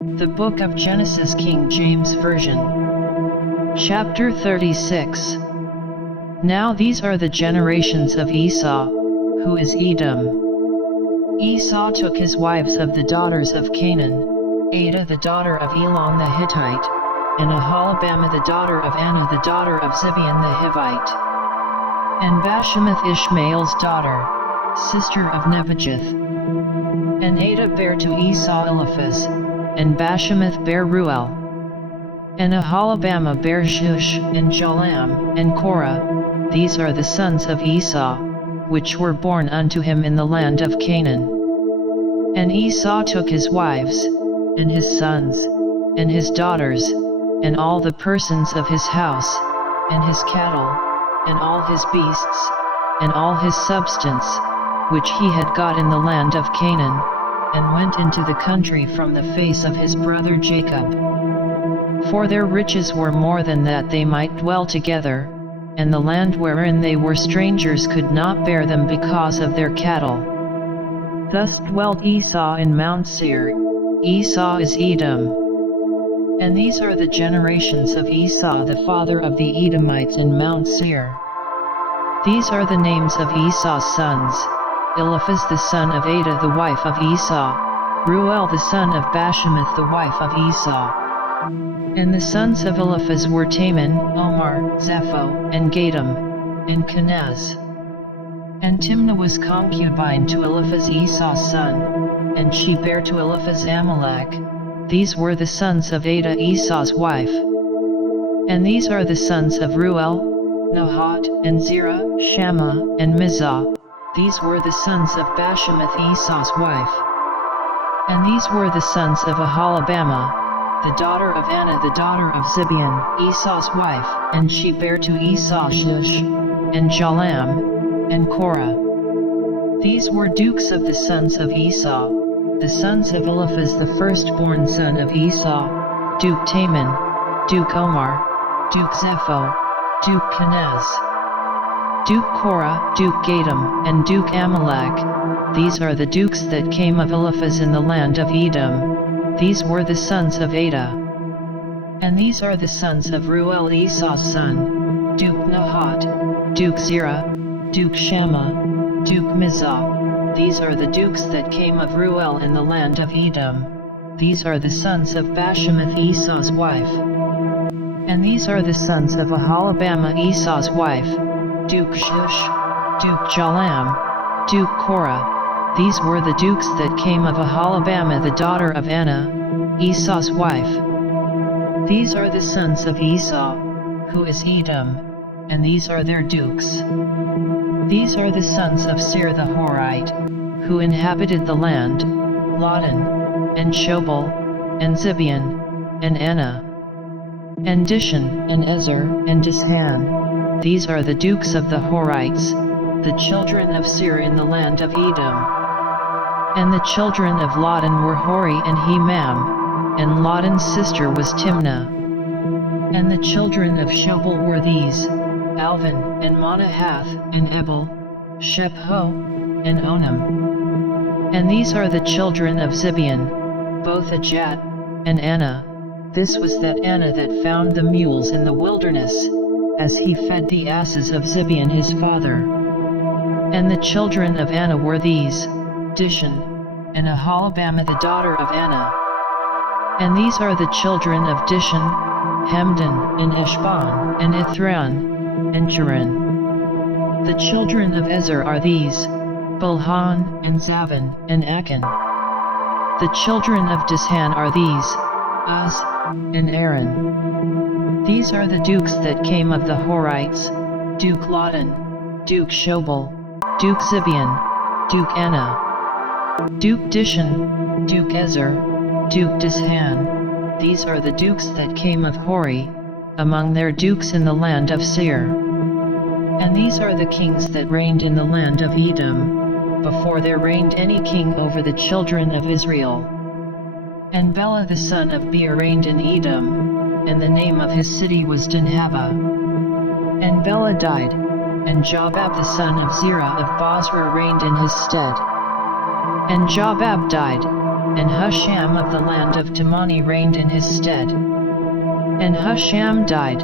The Book of Genesis, King James Version. Chapter 36. Now these are the generations of Esau, who is Edom. Esau took his wives of the daughters of Canaan, Adah the daughter of Elon the Hittite, and Aholibamah the daughter of Anah the daughter of Zibeon the Hivite, and Bashemath Ishmael's daughter, sister of Nebajoth. And Adah bare to Esau Eliphaz, and Bashemath bare Ruel. And Aholibamah bare Shush, and Jalam, and Korah. These are the sons of Esau, which were born unto him in the land of Canaan. And Esau took his wives, and his sons, and his daughters, and all the persons of his house, and his cattle, and all his beasts, and all his substance, which he had got in the land of Canaan, and went into the country from the face of his brother Jacob. For their riches were more than that they might dwell together, and the land wherein they were strangers could not bear them because of their cattle. Thus dwelt Esau in Mount Seir. Esau is Edom. And these are the generations of Esau the father of the Edomites in Mount Seir. These are the names of Esau's sons: Eliphaz the son of Adah the wife of Esau, Ruel the son of Bashemath the wife of Esau. And the sons of Eliphaz were Taman, Omar, Zepho, and Gatam, and Kenaz. And Timnah was concubine to Eliphaz Esau's son, and she bare to Eliphaz Amalek. These were the sons of Adah Esau's wife. And these are the sons of Ruel, Nahat, and Zerah, Shammah, and Mizah. These were the sons of Bashemath Esau's wife. And these were the sons of Aholibamah, the daughter of Anah the daughter of Zibeon, Esau's wife, and she bare to Esau Shush, and Jalam, and Korah. These were dukes of the sons of Esau, the sons of Eliphaz the firstborn son of Esau, Duke Taman, Duke Omar, Duke Zepho, Duke Kenaz, Duke Korah, Duke Gatam, and Duke Amalek. These are the dukes that came of Eliphaz in the land of Edom. These were the sons of Adah. And these are the sons of Ruel Esau's son: Duke Nahat, Duke Zerah, Duke Shammah, Duke Mizah. These are the dukes that came of Ruel in the land of Edom. These are the sons of Bashemath Esau's wife. And these are the sons of Aholibamah Esau's wife: Duke Shush, Duke Jalam, Duke Korah. These were the dukes that came of Aholibamah the daughter of Anah, Esau's wife. These are the sons of Esau, who is Edom, and these are their dukes. These are the sons of Seir the Horite, who inhabited the land: Lotan, and Shobal, and Zibeon, and Anah, and Dishan, and Ezer, and Dishan. These are the dukes of the Horites, the children of Seir in the land of Edom. And the children of Lotan were Hori and Hemam, and Lotan's sister was Timnah. And the children of Shobal were these: Alvan, and Manahath, and Ebal, Shepho, and Onam. And these are the children of Zibeon, both Ajat, and Anah. This was that Anah that found the mules in the wilderness, as he fed the asses of Zibeon his father. And the children of Anah were these: Dishan, and Aholibamah the daughter of Anah. And these are the children of Dishan: Hemdan, and Eshban, and Ithran, and Cheran. The children of Ezer are these: Bilhan, and Zavan, and Achan. The children of Dishan are these: Uz, and Aaron. These are the dukes that came of the Horites: Duke Lotan, Duke Shobal, Duke Zibeon, Duke Anah, Duke Dishan, Duke Ezer, Duke Dishan. These are the dukes that came of Hori, among their dukes in the land of Seir. And these are the kings that reigned in the land of Edom, before there reigned any king over the children of Israel. And Bela the son of Beer reigned in Edom, and the name of his city was Dinhabah. And Bela died, and Jobab the son of Zerah of Bozrah reigned in his stead. And Jobab died, and Husham of the land of Temani reigned in his stead. And Husham died,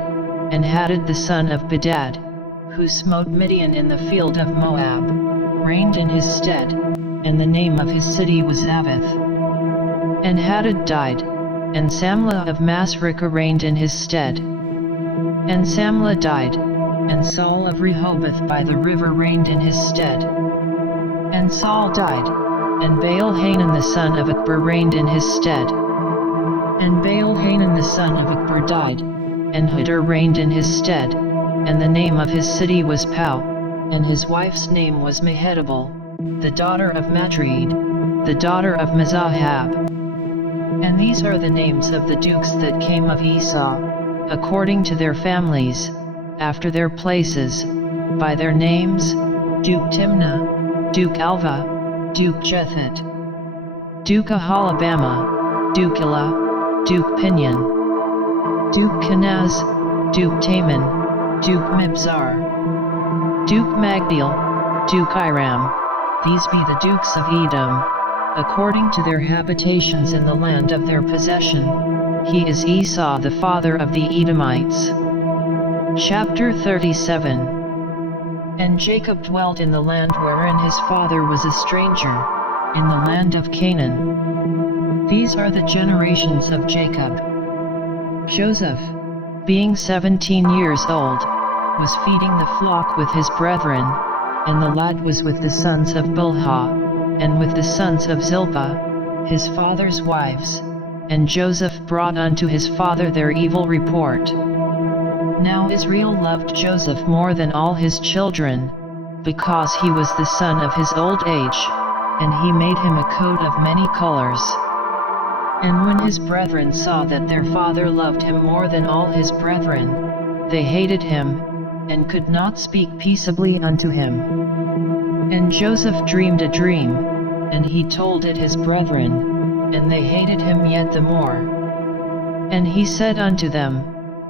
and Hadad the son of Bedad, who smote Midian in the field of Moab, reigned in his stead, and the name of his city was Avith. And Hadad died, and Samlah of Masrekah reigned in his stead. And Samlah died, and Saul of Rehoboth by the river reigned in his stead. And Saul died, and Baal-Hanan the son of Akbor reigned in his stead. And Baal-Hanan the son of Akbor died, and Hadar reigned in his stead, and the name of his city was Pau, and his wife's name was Mehetabel, the daughter of Matred, the daughter of Mezahab. And these are the names of the dukes that came of Esau, according to their families, after their places, by their names: Duke Timnah, Duke Alva, Duke Jethet, Duke Aholibama, Duke Elah, Duke Pinion, Duke Kenaz, Duke Taman, Duke Mibzar, Duke Magdiel, Duke Iram. These be the dukes of Edom, according to their habitations in the land of their possession. He is Esau the father of the Edomites. Chapter 37. And Jacob dwelt in the land wherein his father was a stranger, in the land of Canaan. These are the generations of Jacob. Joseph, being 17 years old, was feeding the flock with his brethren, and the lad was with the sons of Bilhah, and with the sons of Zilpah, his father's wives, and Joseph brought unto his father their evil report. Now Israel loved Joseph more than all his children, because he was the son of his old age, and he made him a coat of many colors. And when his brethren saw that their father loved him more than all his brethren, they hated him, and could not speak peaceably unto him. And Joseph dreamed a dream, and he told it his brethren, and they hated him yet the more. And he said unto them,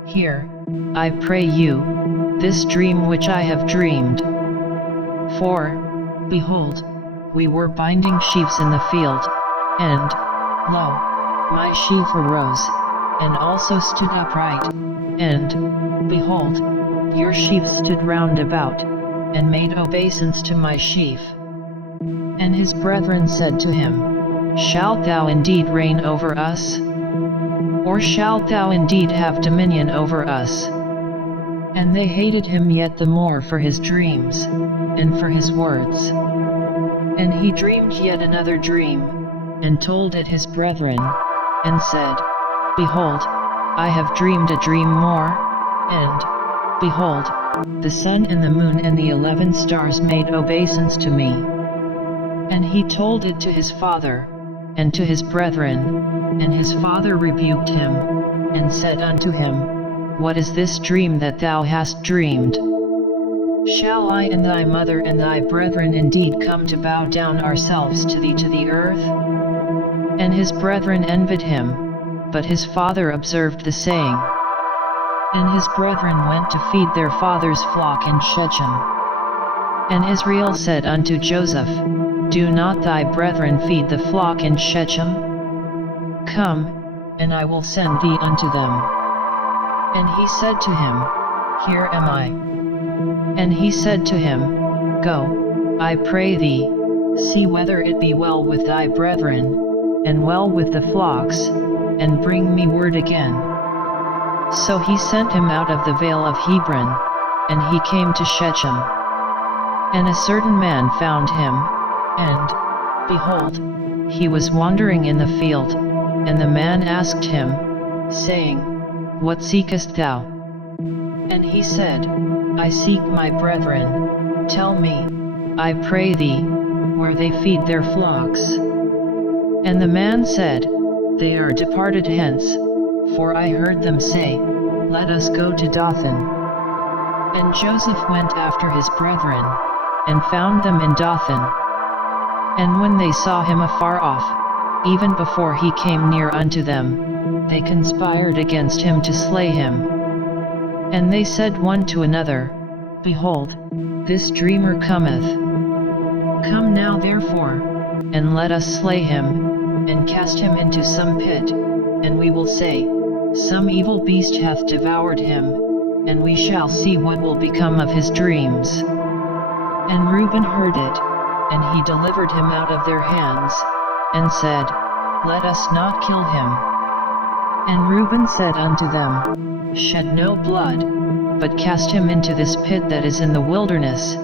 Hear, I pray you, this dream which I have dreamed. For, behold, we were binding sheaves in the field, and, lo, my sheaf arose, and also stood upright, and, behold, your sheaf stood round about, and made obeisance to my sheaf. And his brethren said to him, Shalt thou indeed reign over us? Or shalt thou indeed have dominion over us? And they hated him yet the more for his dreams, and for his words. And he dreamed yet another dream, and told it his brethren, and said, Behold, I have dreamed a dream more, and, behold, the sun and the moon and the 11 stars made obeisance to me. And he told it to his father, and to his brethren, and his father rebuked him, and said unto him, What is this dream that thou hast dreamed? Shall I and thy mother and thy brethren indeed come to bow down ourselves to thee to the earth? And his brethren envied him, but his father observed the saying. And his brethren went to feed their father's flock in Shechem. And Israel said unto Joseph, Do not thy brethren feed the flock in Shechem? Come, and I will send thee unto them. And he said to him, Here am I. And he said to him, Go, I pray thee, see whether it be well with thy brethren, and well with the flocks, and bring me word again. So he sent him out of the vale of Hebron, and he came to Shechem. And a certain man found him, and, behold, he was wandering in the field, and the man asked him, saying, What seekest thou? And he said, I seek my brethren, tell me, I pray thee, where they feed their flocks. And the man said, They are departed hence, for I heard them say, Let us go to Dothan. And Joseph went after his brethren, and found them in Dothan. And when they saw him afar off, even before he came near unto them, they conspired against him to slay him. And they said one to another, Behold, this dreamer cometh. Come now therefore, and let us slay him, and cast him into some pit, and we will say, some evil beast hath devoured him, and we shall see what will become of his dreams. And Reuben heard it, and he delivered him out of their hands, and said, Let us not kill him. And Reuben said unto them, Shed no blood, but cast him into this pit that is in the wilderness,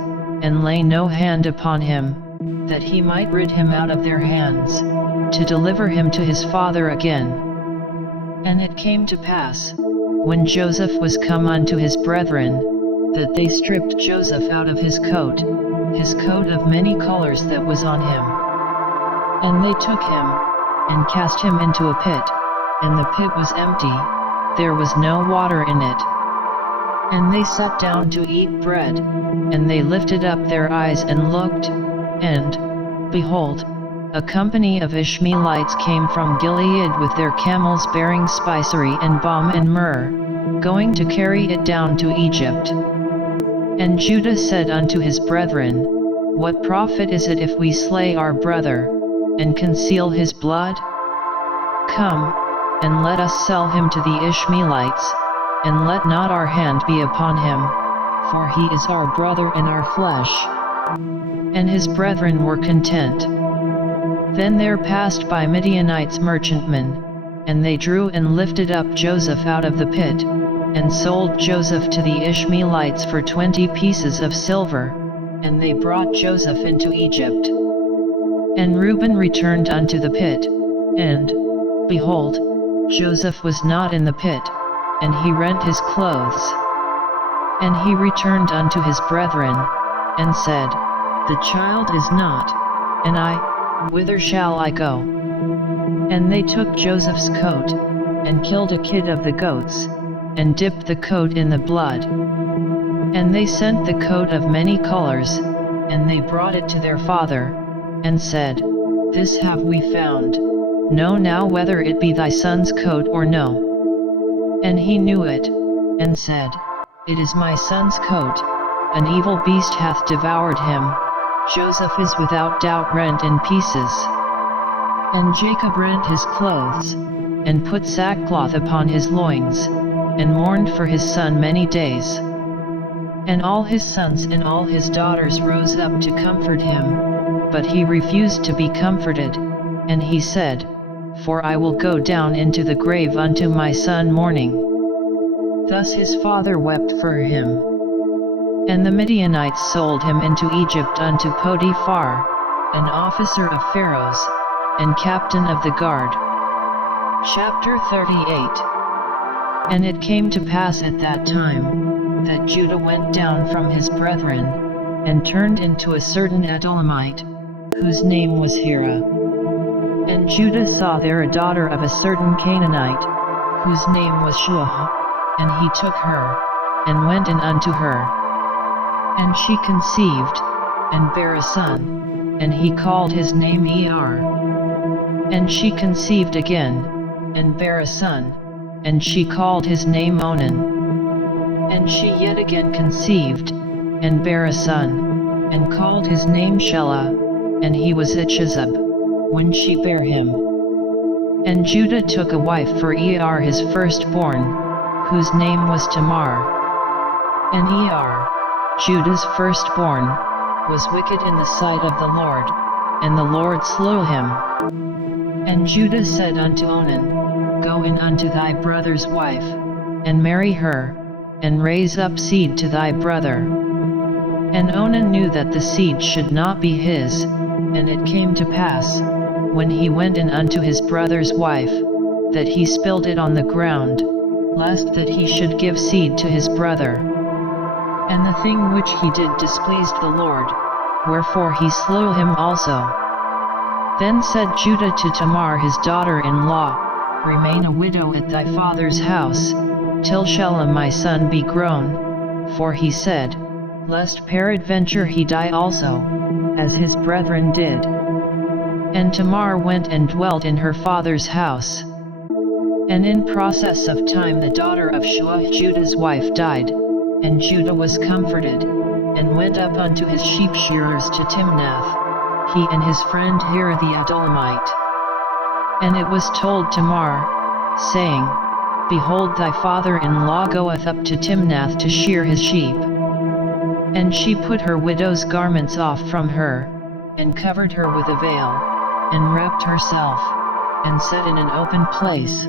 and lay no hand upon him, that he might rid him out of their hands, to deliver him to his father again. And it came to pass, when Joseph was come unto his brethren, that they stripped Joseph out of his coat of many colors that was on him. And they took him, and cast him into a pit, and the pit was empty, there was no water in it. And they sat down to eat bread, and they lifted up their eyes and looked, and, behold, a company of Ishmaelites came from Gilead with their camels bearing spicery and balm and myrrh, going to carry it down to Egypt. And Judah said unto his brethren, What profit is it if we slay our brother, and conceal his blood? Come, and let us sell him to the Ishmaelites, and let not our hand be upon him, for he is our brother and our flesh. And his brethren were content. Then there passed by Midianites merchantmen, and they drew and lifted up Joseph out of the pit, and sold Joseph to the Ishmaelites for 20 pieces of silver, and they brought Joseph into Egypt. And Reuben returned unto the pit, and, behold, Joseph was not in the pit, and he rent his clothes. And he returned unto his brethren, and said, The child is not, and I, whither shall I go? And they took Joseph's coat, and killed a kid of the goats, and dipped the coat in the blood. And they sent the coat of many colors, and they brought it to their father, and said, This have we found. Know now whether it be thy son's coat or no. And he knew it, and said, It is my son's coat, an evil beast hath devoured him, Joseph is without doubt rent in pieces. And Jacob rent his clothes, and put sackcloth upon his loins, and mourned for his son many days. And all his sons and all his daughters rose up to comfort him, but he refused to be comforted, and he said, For I will go down into the grave unto my son mourning. Thus his father wept for him. And the Midianites sold him into Egypt unto Potiphar, an officer of Pharaoh's, and captain of the guard. Chapter 38. And it came to pass at that time, that Judah went down from his brethren, and turned into a certain Adullamite, whose name was Hira. And Judah saw there a daughter of a certain Canaanite, whose name was Shua, and he took her, and went in unto her. And she conceived, and bare a son, and he called his name And she conceived again, and bare a son, and she called his name Onan. And she yet again conceived, and bare a son, and called his name Shelah, and he was Achizub, when she bare him. And Judah took a wife for his firstborn, whose name was Tamar. And Judah's firstborn, was wicked in the sight of the Lord, and the Lord slew him. And Judah said unto Onan, Go in unto thy brother's wife, and marry her, and raise up seed to thy brother. And Onan knew that the seed should not be his, and it came to pass, when he went in unto his brother's wife, that he spilled it on the ground, lest that he should give seed to his brother. And the thing which he did displeased the Lord, wherefore he slew him also. Then said Judah to Tamar his daughter-in-law, Remain a widow at thy father's house, till Shelah my son be grown, for he said, Lest peradventure he die also, as his brethren did. And Tamar went and dwelt in her father's house. And in process of time the daughter of Shua Judah's wife died, and Judah was comforted, and went up unto his sheep shearers to Timnath, he and his friend Hira the Adullamite. And it was told Tamar, saying, Behold, thy father-in-law goeth up to Timnath to shear his sheep. And she put her widow's garments off from her, and covered her with a veil, and wrapped herself, and sat in an open place,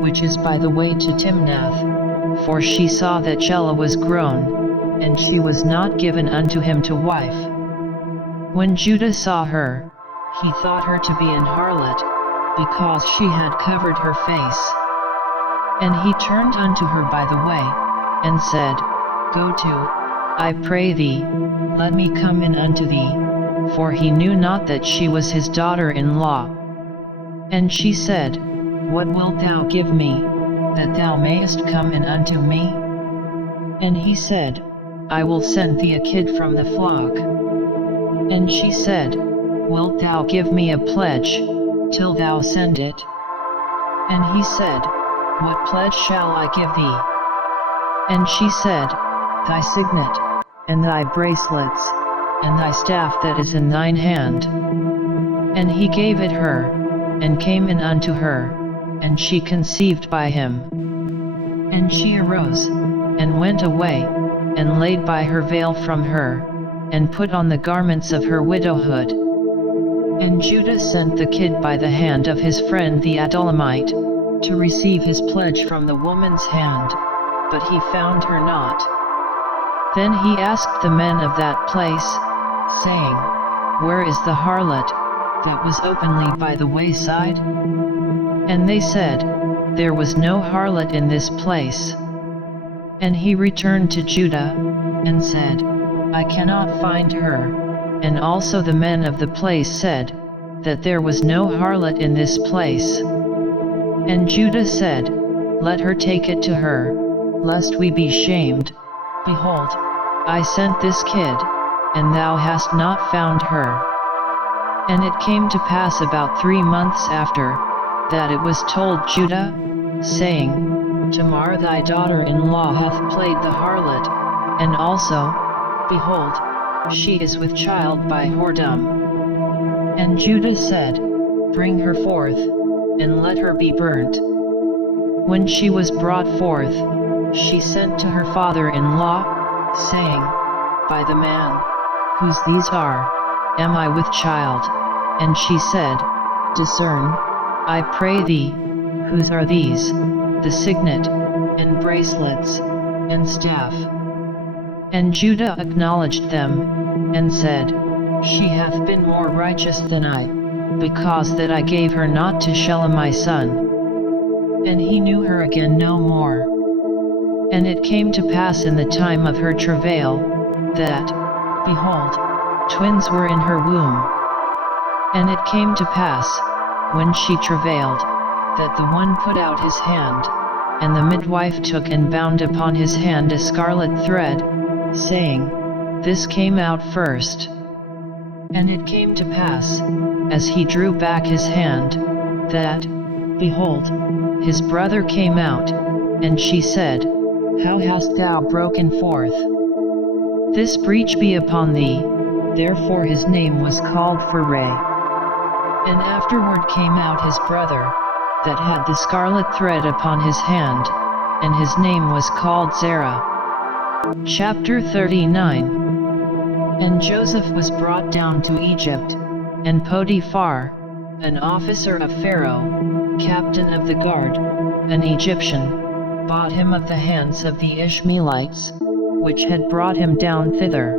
which is by the way to Timnath, for she saw that Shelah was grown, and she was not given unto him to wife. When Judah saw her, he thought her to be an harlot, because she had covered her face. And he turned unto her by the way, and said, Go to, I pray thee, let me come in unto thee, for he knew not that she was his daughter-in-law. And she said, What wilt thou give me, that thou mayest come in unto me? And he said, I will send thee a kid from the flock. And she said, Wilt thou give me a pledge, till thou send it? And he said, What pledge shall I give thee? And she said, Thy signet, and thy bracelets, and thy staff that is in thine hand. And he gave it her, and came in unto her, and she conceived by him. And she arose, and went away, and laid by her veil from her, and put on the garments of her widowhood. And Judah sent the kid by the hand of his friend the Adullamite, to receive his pledge from the woman's hand, but he found her not. Then he asked the men of that place, saying, Where is the harlot, that was openly by the wayside? And they said, There was no harlot in this place. And he returned to Judah, and said, I cannot find her. And also the men of the place said, that there was no harlot in this place. And Judah said, Let her take it to her, lest we be shamed. Behold, I sent this kid, and thou hast not found her. And it came to pass about 3 months after, that it was told Judah, saying, Tamar thy daughter-in-law hath played the harlot, and also, behold, she is with child by whoredom. And Judah said, Bring her forth, and let her be burnt. When she was brought forth, she sent to her father-in-law, saying, By the man, whose these are, am I with child? And she said, Discern, I pray thee, whose are these, the signet, and bracelets, and staff? And Judah acknowledged them, and said, She hath been more righteous than I, because that I gave her not to Shelah my son. And he knew her again no more. And it came to pass in the time of her travail, that, behold, twins were in her womb. And it came to pass, when she travailed, that the one put out his hand, and the midwife took and bound upon his hand a scarlet thread, saying, This came out first. And it came to pass, as he drew back his hand, that, behold, his brother came out, and she said, How hast thou broken forth? This breach be upon thee. Therefore his name was called Phareh. And afterward came out his brother, that had the scarlet thread upon his hand, and his name was called Zerah. Chapter 39. And Joseph was brought down to Egypt, and Potiphar, an officer of Pharaoh, captain of the guard, an Egyptian, bought him of the hands of the Ishmaelites, which had brought him down thither.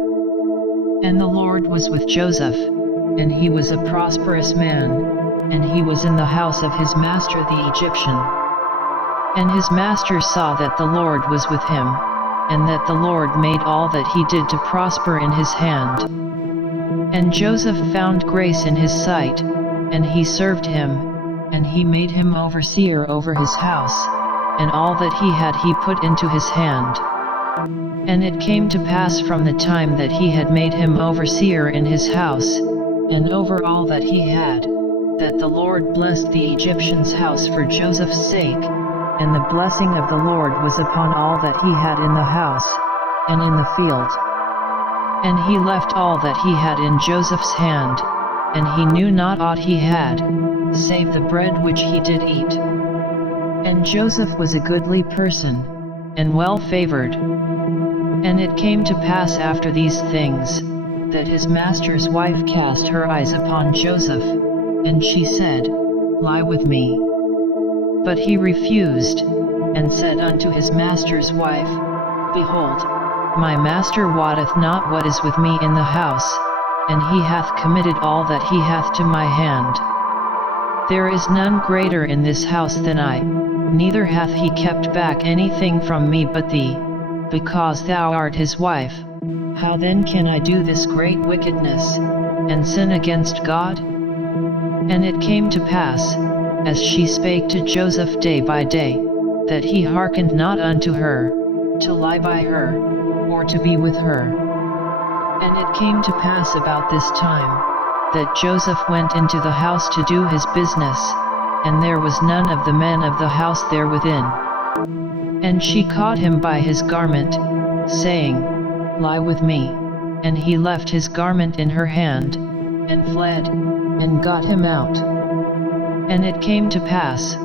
And the Lord was with Joseph, and he was a prosperous man, and he was in the house of his master the Egyptian. And his master saw that the Lord was with him, and that the Lord made all that he did to prosper in his hand. And Joseph found grace in his sight, and he served him, and he made him overseer over his house, and all that he had he put into his hand. And it came to pass from the time that he had made him overseer in his house, and over all that he had, that the Lord blessed the Egyptian's house for Joseph's sake, and the blessing of the Lord was upon all that he had in the house, and in the field. And he left all that he had in Joseph's hand, and he knew not aught he had, save the bread which he did eat. And Joseph was a goodly person, and well favored. And it came to pass after these things, that his master's wife cast her eyes upon Joseph, and she said, Lie with me. But he refused, and said unto his master's wife, Behold, my master wotteth not what is with me in the house, and he hath committed all that he hath to my hand. There is none greater in this house than I, neither hath he kept back anything from me but thee, because thou art his wife. How then can I do this great wickedness, and sin against God? And it came to pass, as she spake to Joseph day by day, that he hearkened not unto her, to lie by her, or to be with her. And it came to pass about this time, that Joseph went into the house to do his business, and there was none of the men of the house there within. And she caught him by his garment, saying, Lie with me. And he left his garment in her hand, and fled, and got him out. And it came to pass,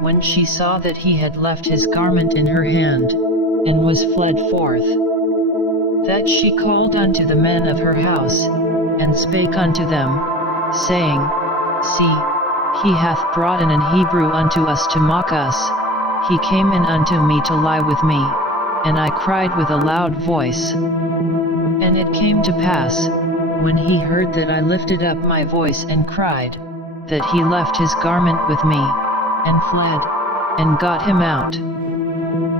when she saw that he had left his garment in her hand, and was fled forth, that she called unto the men of her house, and spake unto them, saying, See, he hath brought in an Hebrew unto us to mock us. He came in unto me to lie with me, and I cried with a loud voice. And it came to pass, when he heard that I lifted up my voice and cried, that he left his garment with me, and fled, and got him out.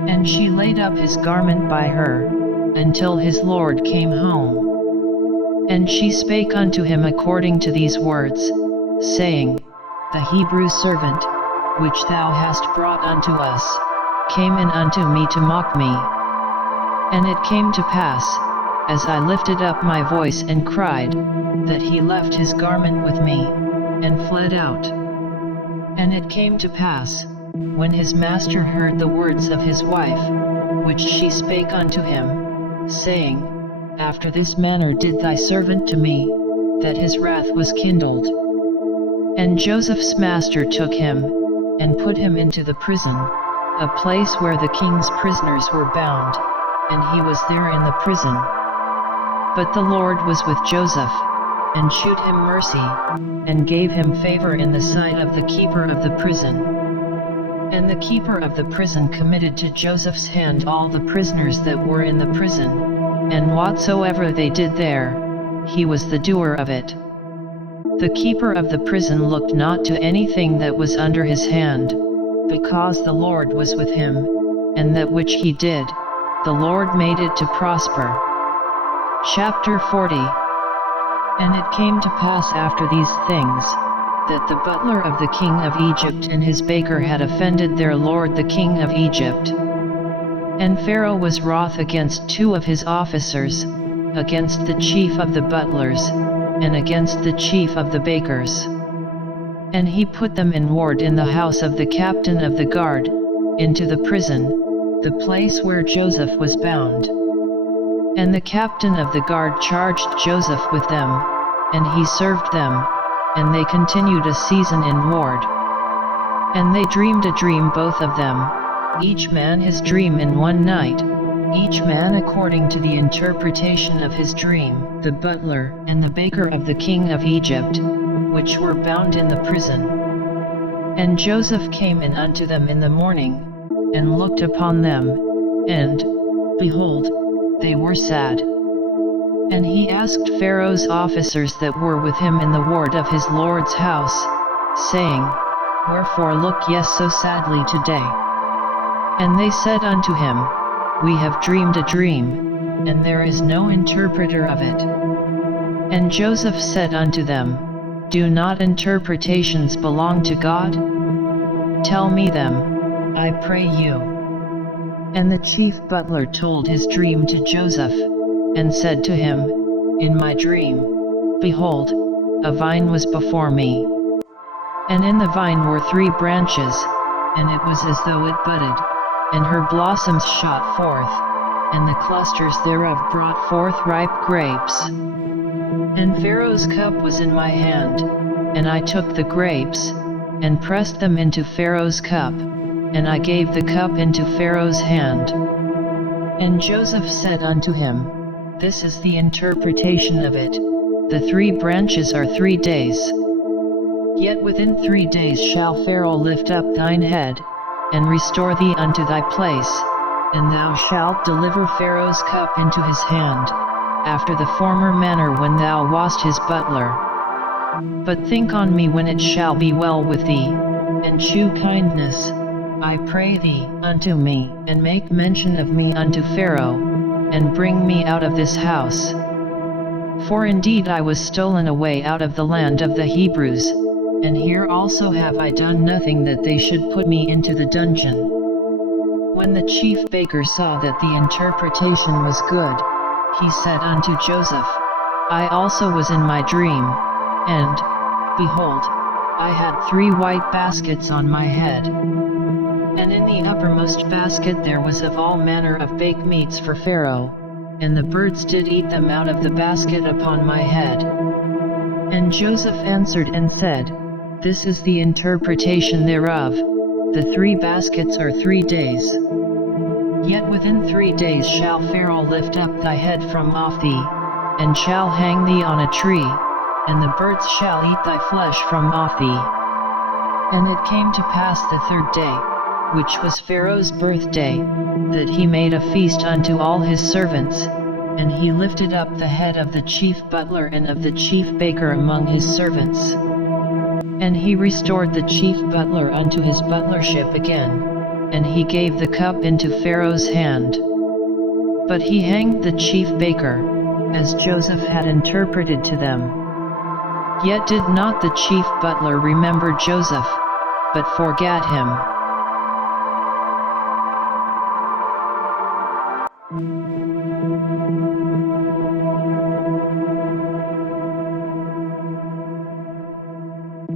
And she laid up his garment by her, until his Lord came home. And she spake unto him according to these words, saying, The Hebrew servant, which thou hast brought unto us, came in unto me to mock me. And it came to pass, as I lifted up my voice and cried, that he left his garment with me, and fled out. And it came to pass, when his master heard the words of his wife, which she spake unto him, saying, After this manner did thy servant to me, that his wrath was kindled. And Joseph's master took him, and put him into the prison, a place where the king's prisoners were bound, and he was there in the prison. But the Lord was with Joseph, and shewed him mercy, and gave him favor in the sight of the keeper of the prison. And the keeper of the prison committed to Joseph's hand all the prisoners that were in the prison, and whatsoever they did there, he was the doer of it. The keeper of the prison looked not to anything that was under his hand, because the Lord was with him, and that which he did, the Lord made it to prosper. Chapter 40. And it came to pass after these things, that the butler of the king of Egypt and his baker had offended their lord the king of Egypt. And Pharaoh was wroth against two of his officers, against the chief of the butlers, and against the chief of the bakers. And he put them in ward in the house of the captain of the guard, into the prison, the place where Joseph was bound. And the captain of the guard charged Joseph with them, and he served them, and they continued a season in ward. And they dreamed a dream both of them, each man his dream in one night, each man according to the interpretation of his dream, the butler and the baker of the king of Egypt, which were bound in the prison. And Joseph came in unto them in the morning, and looked upon them, and, behold, they were sad. And he asked Pharaoh's officers that were with him in the ward of his lord's house, saying, Wherefore look ye so sadly today? And they said unto him, We have dreamed a dream, and there is no interpreter of it. And Joseph said unto them, Do not interpretations belong to God? Tell me them, I pray you. And the chief butler told his dream to Joseph, and said to him, In my dream, behold, a vine was before me. And in the vine were 3 branches, and it was as though it budded, and her blossoms shot forth, and the clusters thereof brought forth ripe grapes. And Pharaoh's cup was in my hand, and I took the grapes, and pressed them into Pharaoh's cup, and I gave the cup into Pharaoh's hand. And Joseph said unto him, This is the interpretation of it, the 3 branches are 3 days. Yet within 3 days shall Pharaoh lift up thine head, and restore thee unto thy place, and thou shalt deliver Pharaoh's cup into his hand, after the former manner when thou wast his butler. But think on me when it shall be well with thee, and shew kindness, I pray thee, unto me, and make mention of me unto Pharaoh, and bring me out of this house. For indeed I was stolen away out of the land of the Hebrews, and here also have I done nothing that they should put me into the dungeon. When the chief baker saw that the interpretation was good, he said unto Joseph, I also was in my dream, and, behold, I had 3 white baskets on my head. And in the uppermost basket there was of all manner of baked meats for Pharaoh, and the birds did eat them out of the basket upon my head. And Joseph answered and said, This is the interpretation thereof, the 3 baskets are 3 days. Yet within 3 days shall Pharaoh lift up thy head from off thee, and shall hang thee on a tree, and the birds shall eat thy flesh from off thee. And it came to pass the 3rd day, which was Pharaoh's birthday, that he made a feast unto all his servants, and he lifted up the head of the chief butler and of the chief baker among his servants. And he restored the chief butler unto his butlership again, and he gave the cup into Pharaoh's hand. But he hanged the chief baker, as Joseph had interpreted to them. Yet did not the chief butler remember Joseph, but forgat him.